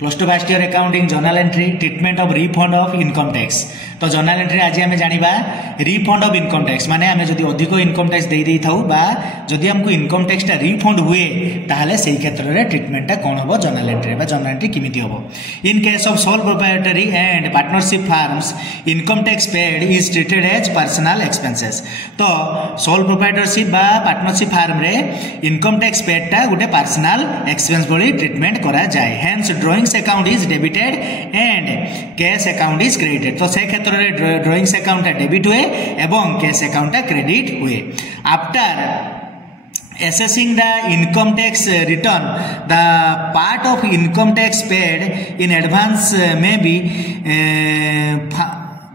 Plus two first year accounting journal entry treatment of refund of income tax. तो journal entry आज आम जाना refund of income tax माने आम जदि अधिक इनकम टैक्स दे था जदि हमको इनकम टैक्सटा रिफंड हुए ताहले सेही क्षेत्र में ट्रीटमेंटा कौन हम जर्नल एंट्री जर्नल एंट्री किमिति हम। In case of sole proprietary and partnership firms income tax paid is treated as personal expenses. तो सोल प्रोप्राइटरशिप बा पार्टनरशिप फार्म रे इनकम टैक्स पेडटा गोटे पर्सनल एक्सपेंस भली ट्रीटमेंट करा जाए। Hence drawings account is debited and cash account is credited. तो से क्षेत्र में ड्रॉइंग्स अकाउंट डेबिट हुए एवं कैश अकाउंट क्रेडिट हुए। After assessing the income tax return, the part of income tax paid in advance may be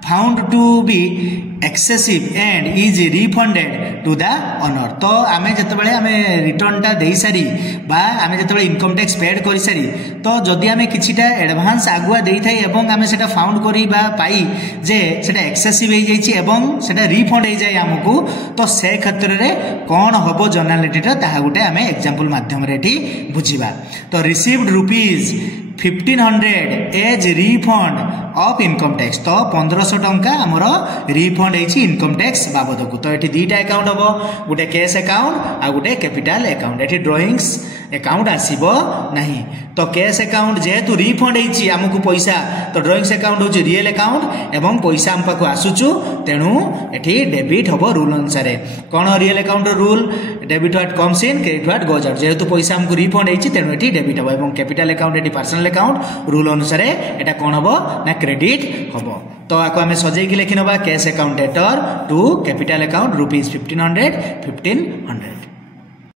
found to be excessive and is refunded to the owner। तो आम जिते आम रिटर्नटा दे सारी आम जो इनकम टैक्स पेड कर सारी तो जदि आम किछिटा एडवांस आगुआ दे थाई एवं आम सेटा फाउंड करी पाई जे सेटा एक्सेसिव हो जाइछि एवं सेटा रिफंड हो जाए आमको तो से क्षेत्र में कौन हम जर्नल एंट्री ताहा गोटे आम एग्जांपल माध्यम बुझा। तो received rupees 1500 as refund of income tax. तो 1500 टंका आमर रिफंड होइछि इनकम टैक्स बाबद को। तो ये दुईटा अकाउंट हम गोटे कैश अकाउंट आ गोटे कैपिटल अकाउंट। ये ड्रॉइंग्स अकाउंट आसीबो नहीं। तो कैश अकाउंट जेहेतु रिफंड होइछि आमको पैसा तो ड्रॉइंग्स अकाउंट होछि रियल अकाउंट एवं पैसा आम पाखु आसुचु तेणु एठी डेबिट हबो रूल अनुसार। कोन real account rule debit what comes in credit what goes out. जेहेतु पैसा आमको रिफंड होइछि तेणु एठी डेबिट हबो एवं कैपिटल अकाउंट एठी पर्सनल अकाउंट रूल अनुसार एटा कोन हबो ना क्रेडिट हबो। तो आको आमे सजेकी लिखि नबा cash account debtor to capital account rupees 1500 1500।